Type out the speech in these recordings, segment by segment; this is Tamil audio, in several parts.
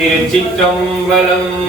திருச்சிற்றம்பலம்.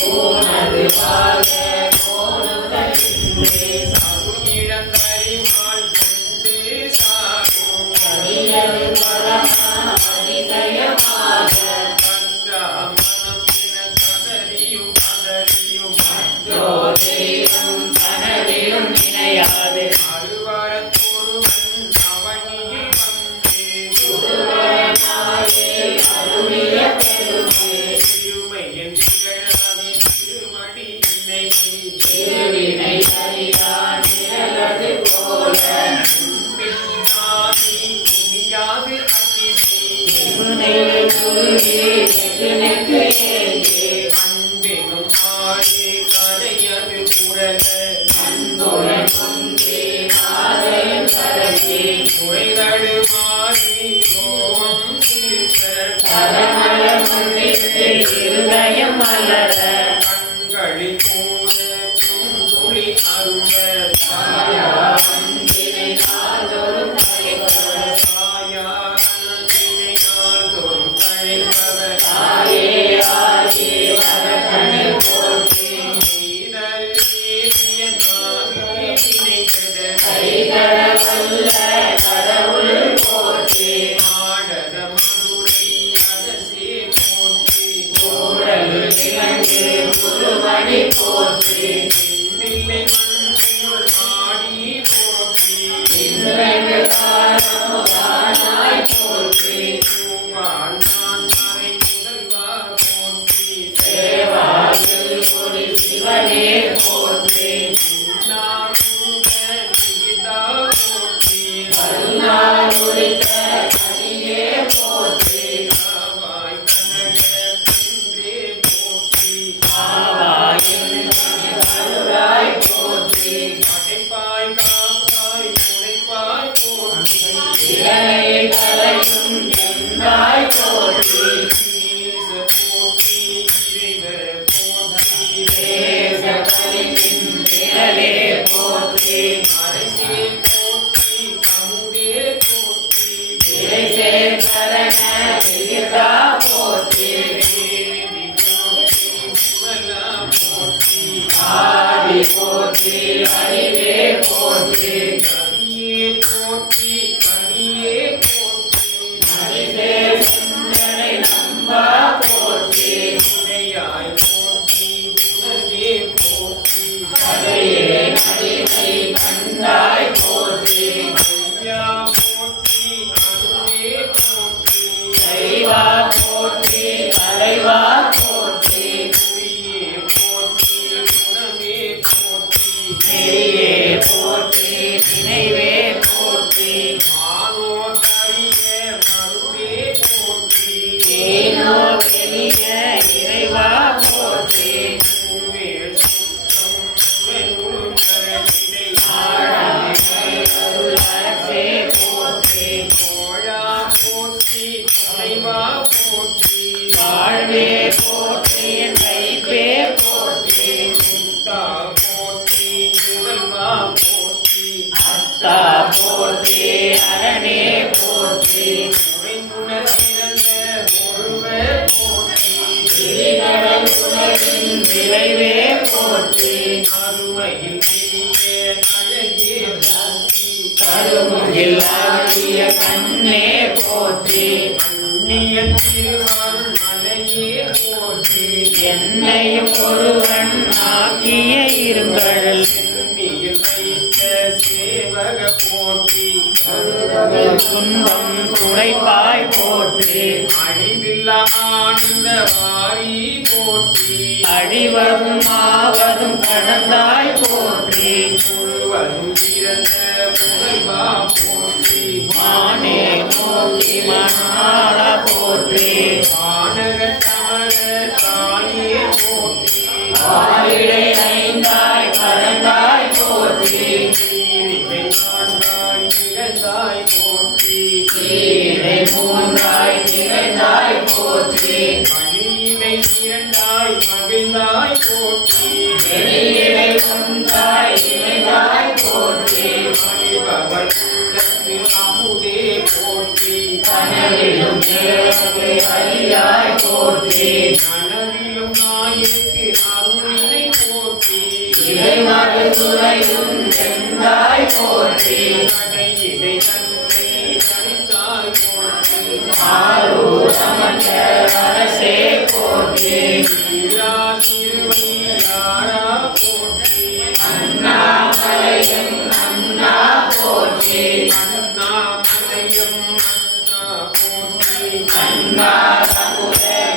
போனது வாழ்க போனுதல் சாகுயிழந்தறி ஆரூர் அமர்ந்த அரசே போற்றி. அண்ணாமலையும் அண்ணா போற்றி. அண்ணாமலை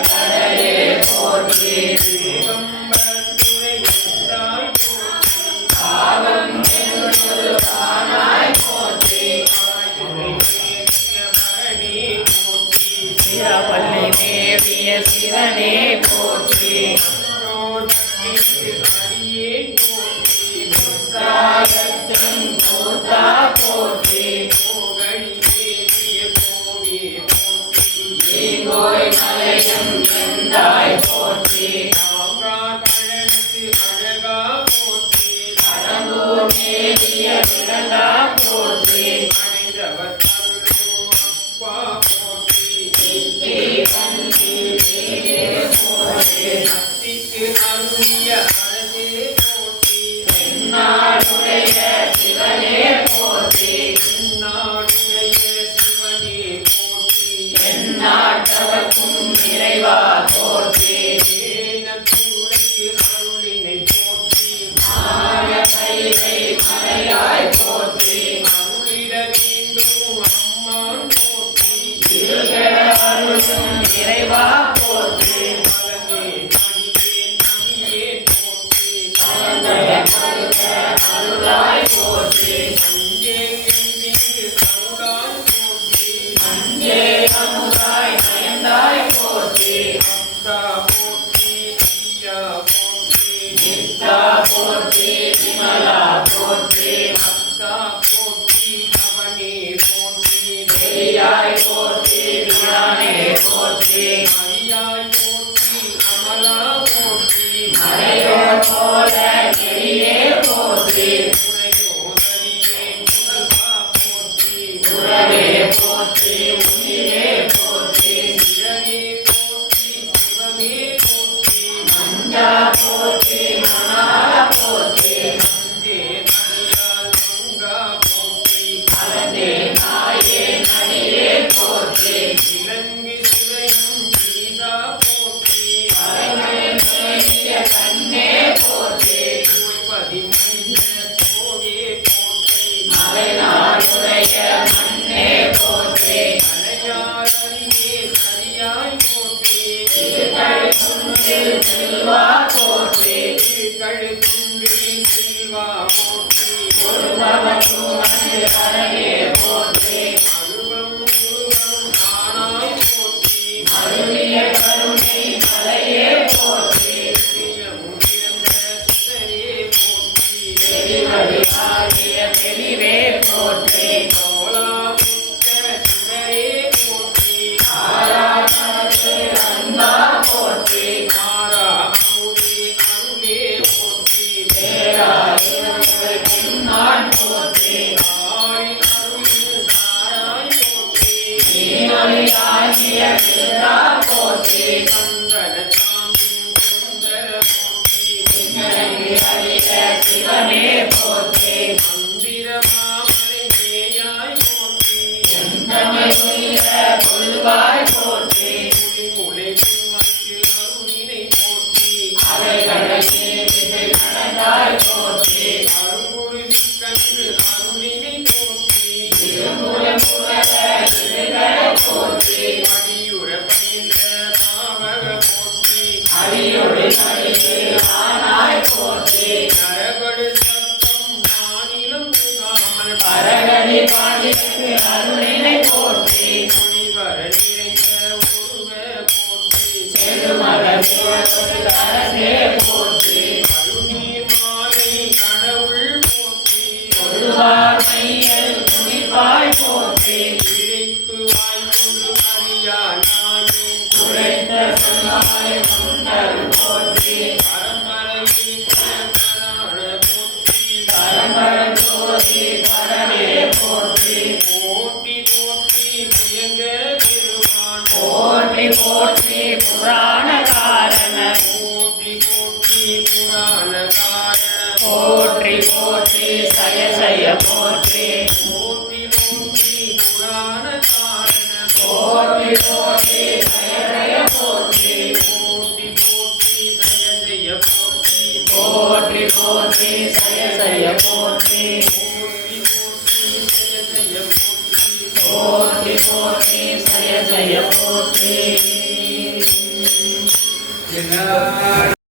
கடலே போற்றி. பாவம் என்னொரு பானாய் போற்றி. சிவபள்ளி மேவிய சிவனே போற்றி. காயத்தின் கூத்தா போற்றி. ஈங்கோய் மலையும் எந்தாய் போற்றி. பரம்பூர் மேவிய விரதா போற்றி. நாடுடைய சிவனே போற்றி. எந்நாட்டவர்க்கும் இறைவா போற்றி. மாயமையை மலையாய் போற்றி. இருகட அருளும் இறைவா போற்றி. அருளாய் போற்றி. அஞ்சே அமுதாய் நயந்தாய் போற்றி. நித்தா போற்றி. விமலா போற்றி. பெரியாய் போற்றி. வியானே போற்றி. மலையோர் போல நெறியே போற்றி. உறவே போற்றி. உயிரே போற்றி. மஞ்சா போற்றி. மணால போற்றி. அலந்தே நாயே நடியே போற்றி. கண்ணே போற்றி. மலைநாடுடைய மண்ணே போற்றி. திருக்கழுக்குன்றில் செல்வா போற்றி. ஒருபவன் உனது அழகே போற்றி. அருளிய கருணை மலையே போற்றி. பெரிவடிவாகிய பெரிவே போற்றி. ஆராதனத்து அன்பா போற்றி. பேராயிரங்கள் பொன்னான் போற்றி. நீரொளியாகிய விருதா போற்றி. அறிய சிவனே போற்றி. எந்தமையுள்ள கொள்வாய் போற்றி. அவைகளை நீரில் நடந்தாய் போற்றி. திருமுறை முரக இருகளை போற்றி. அடியொடி நடிகை ஆனாய் போற்றி. பரகதி பாண்டிக்கு அருளினை போற்றி. செருமலர் அரசே போற்றி. ஒருவார்மையில் துணிப்பாய் போற்றி. உரைத்த சொன்னாய் முன்னர் போற்றி. பரம்பரம் ஜோதி பரவே போற்றி. போற்றி போற்றி புராண காரண. போற்றி போற்றி சய சய போற்றி. போற்றி போற்றி ஜய ஜய போற்றி போற்றி போற்றி ஜய ஜய போற்றி போற்றி போற்றி ஜய ஜய போற்றி என்னாடு